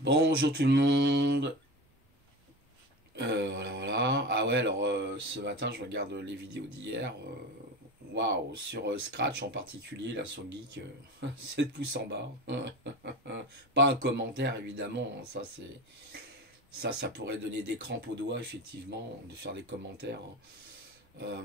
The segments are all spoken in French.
Bonjour tout le monde. Voilà, voilà. Ah ouais, alors ce matin, je regarde les vidéos d'hier. Waouh, sur Scratch en particulier, là sur Geek, 7 pouces en bas. Pas un commentaire évidemment, hein, ça pourrait donner des crampes aux doigts effectivement de faire des commentaires, hein. Euh,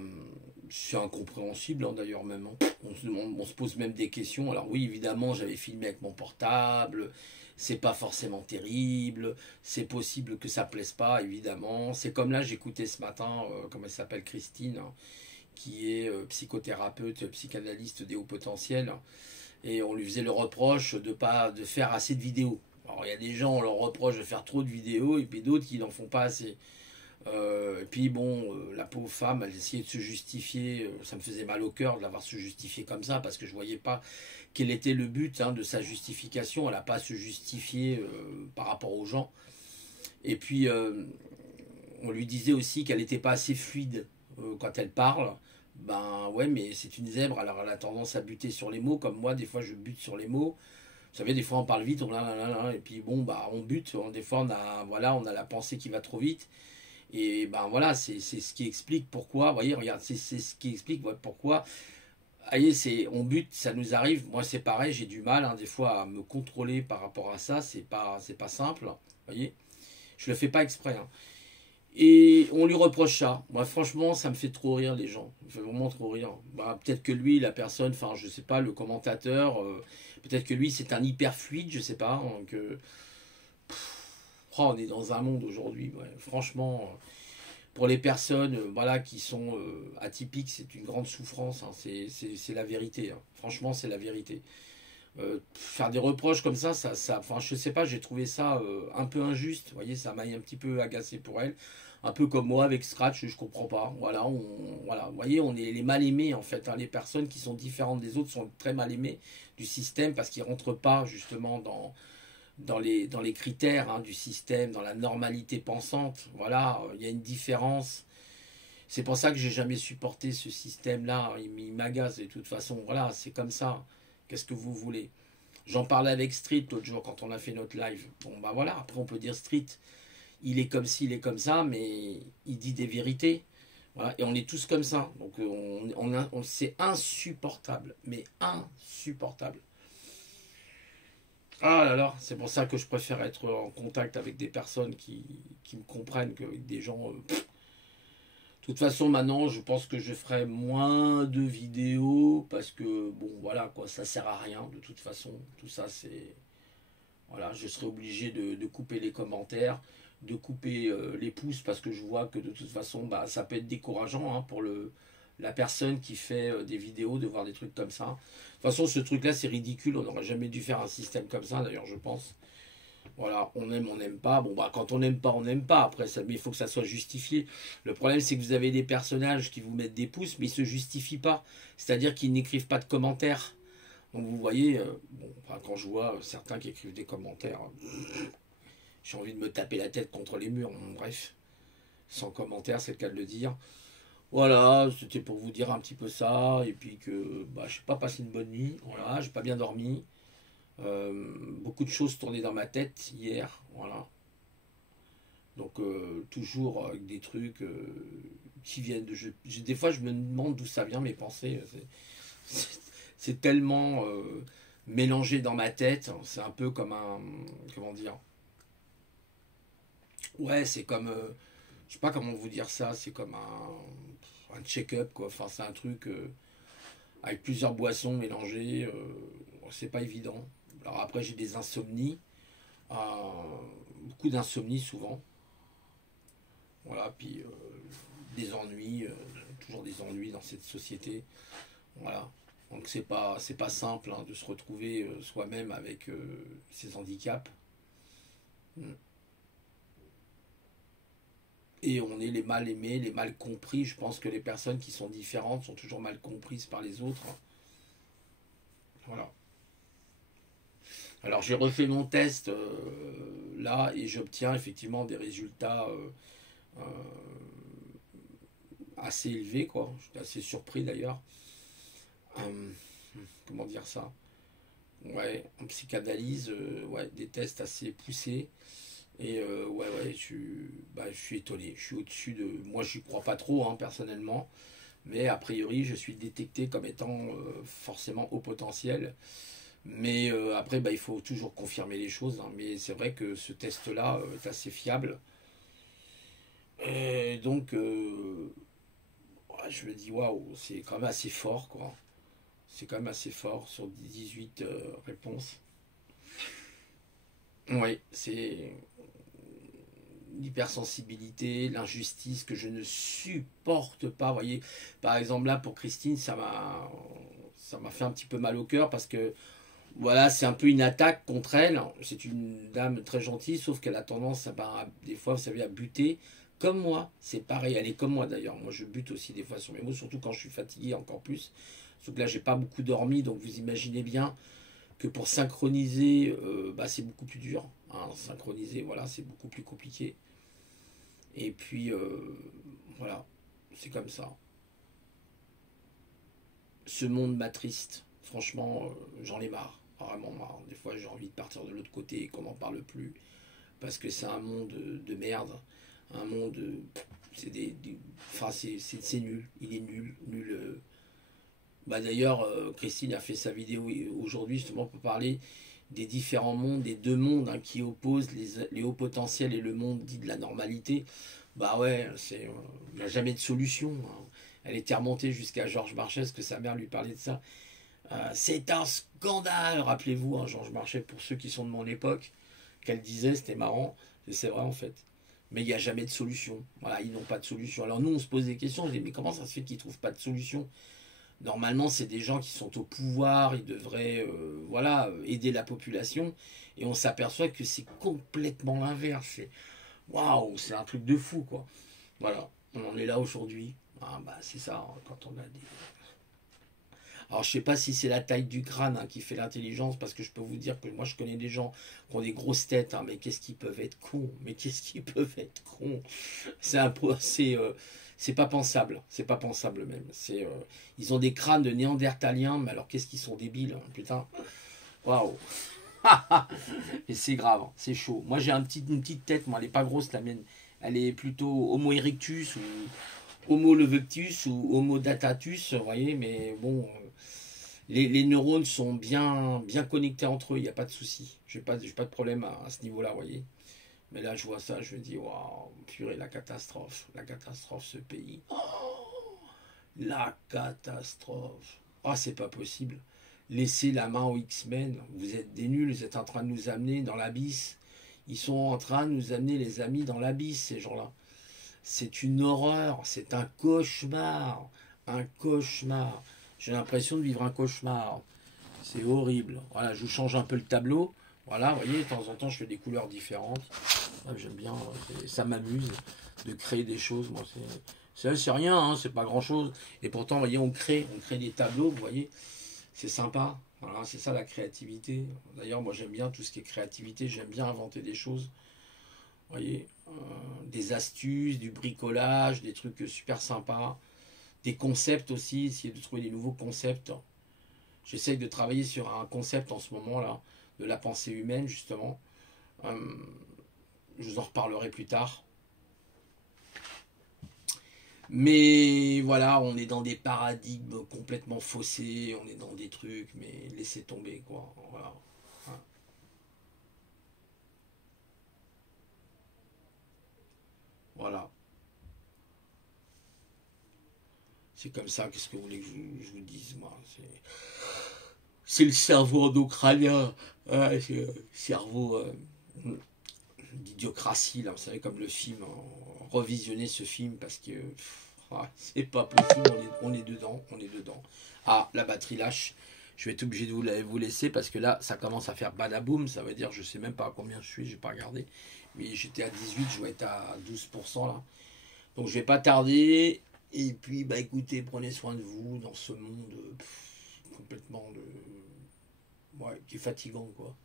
c'est incompréhensible, hein, d'ailleurs même, hein. On se pose même des questions. Alors oui, évidemment, j'avais filmé avec mon portable. C'est pas forcément terrible. C'est possible que ça plaise pas, évidemment. C'est comme là, j'écoutais ce matin, comment elle s'appelle, Christine, hein, qui est psychothérapeute, psychanalyste des hauts potentiels, et on lui faisait le reproche de pas de faire assez de vidéos. Alors il y a des gens, on leur reproche de faire trop de vidéos, et puis d'autres qui n'en font pas assez. Et puis bon, la pauvre femme, elle essayait de se justifier. Ça me faisait mal au cœur de l'avoir se justifier comme ça, parce que je voyais pas quel était le but, hein, de sa justification. Elle n'a pas à se justifier par rapport aux gens. Et puis on lui disait aussi qu'elle n'était pas assez fluide quand elle parle. Ben ouais, mais c'est une zèbre, alors elle a tendance à buter sur les mots, comme moi, des fois je bute sur les mots. Vous savez, des fois on parle vite, et puis bon, bah on bute. Des fois on a la pensée qui va trop vite. Et ben voilà, c'est ce qui explique pourquoi, vous voyez, regarde, c'est ce qui explique, ouais, pourquoi. Vous voyez, on bute, ça nous arrive. Moi, c'est pareil, j'ai du mal, hein, des fois à me contrôler par rapport à ça. C'est pas simple, vous voyez. Je le fais pas exprès, hein. Et on lui reproche ça. Moi, franchement, ça me fait trop rire, les gens. Ça me fait vraiment trop rire. Bah, peut-être que lui, la personne, enfin, je sais pas, le commentateur, peut-être que lui, c'est un hyper fluide, je sais pas, hein, oh, on est dans un monde aujourd'hui, ouais, franchement. Pour les personnes, voilà, qui sont atypiques, c'est une grande souffrance, hein. C'est la vérité, hein. Franchement, c'est la vérité. Faire des reproches comme enfin, je sais pas, j'ai trouvé ça un peu injuste. Vous voyez, ça m'a un petit peu agacé pour elle. Un peu comme moi avec Scratch, je comprends pas. Voilà, voilà. Vous voyez, on est les mal aimés en fait, hein. Les personnes qui sont différentes des autres sont très mal aimées du système parce qu'ils rentrent pas justement dans les critères, hein, du système, dans la normalité pensante. Voilà, il y a une différence. C'est pour ça que j'ai jamais supporté ce système-là. Il m'agace de toute façon. Voilà, c'est comme ça. Qu'est-ce que vous voulez? J'en parlais avec Street l'autre jour quand on a fait notre live. Bon, bah voilà, après on peut dire Street, il est comme ci, il est comme ça, mais il dit des vérités. Voilà, et on est tous comme ça. Donc c'est insupportable, mais insupportable. Ah là là, c'est pour ça que je préfère être en contact avec des personnes qui me comprennent qu'avec des gens. De toute façon, maintenant, je pense que je ferai moins de vidéos parce que, bon, voilà, quoi, ça sert à rien. De toute façon, tout ça, c'est. Voilà, je serai obligé de couper les commentaires, de couper les pouces parce que je vois que de toute façon, bah, ça peut être décourageant, hein, pour la personne qui fait des vidéos de voir des trucs comme ça. De toute façon, ce truc-là, c'est ridicule. On n'aurait jamais dû faire un système comme ça, d'ailleurs, je pense. Voilà, on n'aime pas. Bon, bah, quand on n'aime pas, on n'aime pas. Après, mais il faut que ça soit justifié. Le problème, c'est que vous avez des personnages qui vous mettent des pouces, mais ils ne se justifient pas. C'est-à-dire qu'ils n'écrivent pas de commentaires. Donc, vous voyez, bon, enfin, quand je vois certains qui écrivent des commentaires, j'ai envie de me taper la tête contre les murs. Bon, bref, sans commentaire, c'est le cas de le dire. Voilà, c'était pour vous dire un petit peu ça. Et puis que bah, je n'ai pas passé une bonne nuit. Voilà, j'ai pas bien dormi. Beaucoup de choses tournaient dans ma tête hier. Voilà. Donc toujours avec des trucs qui viennent de... des fois je me demande d'où ça vient mes pensées. C'est tellement mélangé dans ma tête. C'est un peu comme un... Comment dire? Ouais, c'est comme... je sais pas comment vous dire ça. C'est comme un check-up, quoi. Enfin, c'est un truc avec plusieurs boissons mélangées. C'est pas évident. Alors après j'ai des insomnies. euh, beaucoup d'insomnies souvent. Voilà, puis des ennuis, toujours des ennuis dans cette société. Voilà. Donc c'est pas simple, hein, de se retrouver soi-même avec ses handicaps. Mm. Et on est les mal aimés, les mal compris. Je pense que les personnes qui sont différentes sont toujours mal comprises par les autres. Voilà. Alors j'ai refait mon test là et j'obtiens effectivement des résultats euh, assez élevés, quoi. J'étais assez surpris d'ailleurs. Euh, comment dire ça? Ouais, en psychanalyse, ouais, des tests assez poussés. Et ouais, ouais, je suis étonné. Je suis au-dessus de. Moi, je n'y crois pas trop, hein, personnellement. Mais a priori, je suis détecté comme étant forcément haut potentiel. Mais après, bah, il faut toujours confirmer les choses, hein. Mais c'est vrai que ce test-là est assez fiable. Et donc, ouais, je me dis, waouh, c'est quand même assez fort, quoi. C'est quand même assez fort sur 18 réponses. Oui, c'est l'hypersensibilité, l'injustice que je ne supporte pas. Vous voyez, par exemple, là, pour Christine, ça m'a fait un petit peu mal au cœur parce que voilà, c'est un peu une attaque contre elle. C'est une dame très gentille, sauf qu'elle a tendance, des fois, vous savez, à buter. Comme moi, c'est pareil. Elle est comme moi d'ailleurs. Moi, je bute aussi des fois sur mes mots, surtout quand je suis fatigué encore plus. Sauf que là, j'ai pas beaucoup dormi, donc vous imaginez bien que pour synchroniser, bah, c'est beaucoup plus dur, hein. Synchroniser, voilà, c'est beaucoup plus compliqué. Et puis, voilà, c'est comme ça. Ce monde m'attriste. Franchement, j'en ai marre. Vraiment marre. Des fois, j'ai envie de partir de l'autre côté et qu'on n'en parle plus. Parce que c'est un monde de merde. Un monde. C'est enfin, c'est nul. Il est nul. Nul. Bah, d'ailleurs, Christine a fait sa vidéo aujourd'hui justement pour parler des différents mondes, des deux mondes, hein, qui opposent les hauts potentiels et le monde dit de la normalité. Bah ouais, il n'y a jamais de solution, hein. Elle était remontée jusqu'à Georges Marchais, que sa mère lui parlait de ça. C'est un scandale, rappelez-vous, hein, Georges Marchais, pour ceux qui sont de mon époque, qu'elle disait, c'était marrant, et c'est vrai en fait. Mais il n'y a jamais de solution. Voilà, ils n'ont pas de solution. Alors nous, on se pose des questions, on se dit, mais comment ça se fait qu'ils ne trouvent pas de solution? Normalement, c'est des gens qui sont au pouvoir, ils devraient voilà, aider la population. Et on s'aperçoit que c'est complètement l'inverse. Waouh, c'est un truc de fou, quoi. Voilà, on en est là aujourd'hui. Ah, bah, c'est ça, hein, quand on a des. Alors, je sais pas si c'est la taille du crâne, hein, qui fait l'intelligence, parce que je peux vous dire que moi, je connais des gens qui ont des grosses têtes, hein, mais qu'est-ce qu'ils peuvent être cons? Mais qu'est-ce qu'ils peuvent être cons? C'est un peu, c'est pas pensable, c'est pas pensable même. Ils ont des crânes de néandertaliens, mais alors qu'est-ce qu'ils sont débiles, hein, putain. Waouh. Et c'est grave, hein, c'est chaud. Moi, j'ai une petite tête, moi, elle est pas grosse la mienne. Elle est plutôt Homo erectus ou Homo levectus ou Homo datatus, vous voyez, mais bon, les neurones sont bien connectés entre eux, il n'y a pas de souci. J'ai pas de problème à ce niveau-là, vous voyez. Mais là, je vois ça, je me dis, waouh, purée, la catastrophe, ce pays. Oh, la catastrophe. Oh, c'est pas possible. Laissez la main aux X-Men. Vous êtes des nuls, vous êtes en train de nous amener dans l'abysse. Ils sont en train de nous amener, les amis, dans l'abysse, ces gens-là. C'est une horreur, c'est un cauchemar. Un cauchemar. J'ai l'impression de vivre un cauchemar. C'est horrible. Voilà, je vous change un peu le tableau. Voilà, vous voyez, de temps en temps, je fais des couleurs différentes. Ah, j'aime bien, ça m'amuse de créer des choses. Moi, c'est rien, hein, c'est pas grand chose. Et pourtant, vous voyez, on crée des tableaux, vous voyez, c'est sympa. Voilà, c'est ça la créativité. D'ailleurs, moi, j'aime bien tout ce qui est créativité. J'aime bien inventer des choses. Vous voyez, des astuces, du bricolage, des trucs super sympas. Des concepts aussi, essayer de trouver des nouveaux concepts. J'essaye de travailler sur un concept en ce moment-là, de la pensée humaine, justement. Euh, je vous en reparlerai plus tard. Mais voilà, on est dans des paradigmes complètement faussés, on est dans des trucs, mais laissez tomber, quoi. Voilà. Voilà. C'est comme ça, qu'est-ce que vous voulez que je vous dise, moi? C'est le cerveau endocranien, hein, c'est le cerveau d'idiocratie, là, vous savez, comme le film, revisionner ce film parce que c'est pas possible, on est dedans, on est dedans. Ah, la batterie lâche. Je vais être obligé de vous laisser parce que là, ça commence à faire badaboum. Ça veut dire, je sais même pas à combien je suis, j'ai pas regardé. Mais j'étais à 18, je dois être à 12% là. Donc je vais pas tarder. Et puis, bah écoutez, prenez soin de vous dans ce monde complètement ouais, qui est fatigant, quoi.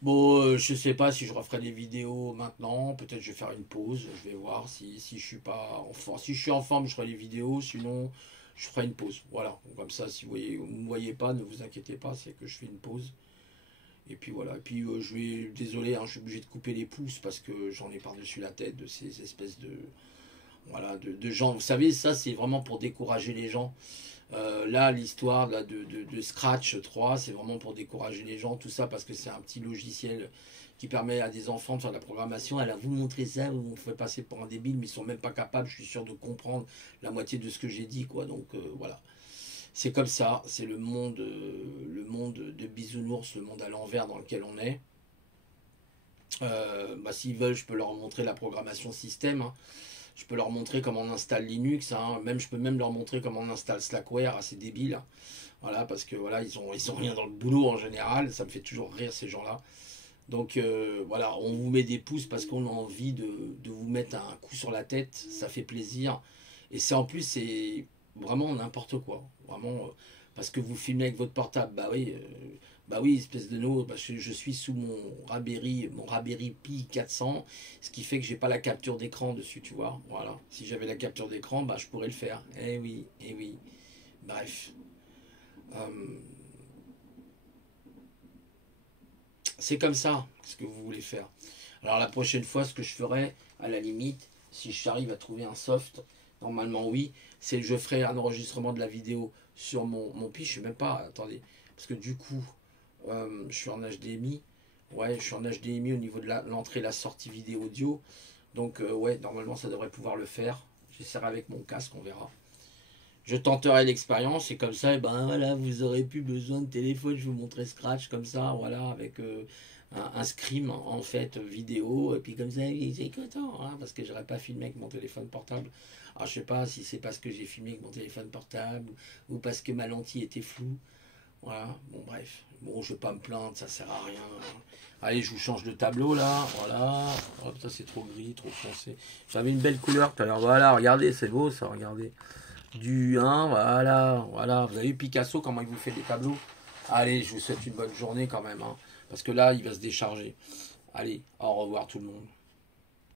Bon, je sais pas si je referai des vidéos maintenant. Peut-être je vais faire une pause. Je vais voir si je suis pas en forme. Si je suis en forme, je ferai les vidéos. Sinon, je ferai une pause. Voilà, comme ça, si vous ne me voyez pas, ne vous inquiétez pas, c'est que je fais une pause. Et puis voilà, et puis désolé, hein, je suis obligé de couper les pouces parce que j'en ai par-dessus la tête de ces espèces de, voilà, de gens. Vous savez, ça c'est vraiment pour décourager les gens. Là, l'histoire de Scratch 3, c'est vraiment pour décourager les gens, tout ça parce que c'est un petit logiciel qui permet à des enfants de faire de la programmation. Alors, vous montrez ça, vous me faites passer pour un débile, mais ils sont même pas capables, je suis sûr, de comprendre la moitié de ce que j'ai dit, quoi. Donc, voilà. C'est comme ça, c'est le monde de bisounours, le monde à l'envers dans lequel on est. Bah, s'ils veulent, je peux leur montrer la programmation système, hein. Je peux leur montrer comment on installe Linux, hein. Même, je peux même leur montrer comment on installe Slackware, assez débile. Voilà, parce que voilà, ils ont rien dans le boulot en général, ça me fait toujours rire ces gens-là. Donc voilà, on vous met des pouces parce qu'on a envie de vous mettre un coup sur la tête, ça fait plaisir. Et c'est en plus, c'est vraiment n'importe quoi. Vraiment, parce que vous filmez avec votre portable, bah oui, espèce de no, parce que je suis sous mon Raspberry Pi 400, ce qui fait que j'ai pas la capture d'écran dessus, tu vois. Voilà, si j'avais la capture d'écran, bah je pourrais le faire. Eh oui, eh oui. Bref. Euh, c'est comme ça, ce que vous voulez faire. Alors la prochaine fois, ce que je ferai, à la limite, si j'arrive à trouver un soft, normalement oui, c'est que je ferai un enregistrement de la vidéo sur mon Pi, je sais même pas, attendez, parce que du coup, je suis en HDMI, ouais, je suis en HDMI au niveau de l'entrée et la sortie vidéo audio, donc ouais, normalement ça devrait pouvoir le faire, j'essaierai avec mon casque, on verra. Je tenterai l'expérience et comme ça, et ben voilà, vous aurez plus besoin de téléphone. Je vous montrerai Scratch comme ça, voilà, avec un scrim en fait vidéo. Et puis comme ça, c'est content, hein, parce que j'aurais pas filmé avec mon téléphone portable. Alors je sais pas si c'est parce que j'ai filmé avec mon téléphone portable ou parce que ma lentille était floue. Voilà, bon bref. Bon, je vais pas me plaindre, ça sert à rien. Allez, je vous change de tableau là, voilà. Hop, ça c'est trop gris, trop foncé. J'avais une belle couleur tout à l'heure. Voilà, regardez, c'est beau ça, regardez. Du 1, voilà, voilà. Vous avez vu Picasso, comment il vous fait des tableaux? Allez, je vous souhaite une bonne journée quand même, hein, parce que là, il va se décharger. Allez, au revoir tout le monde.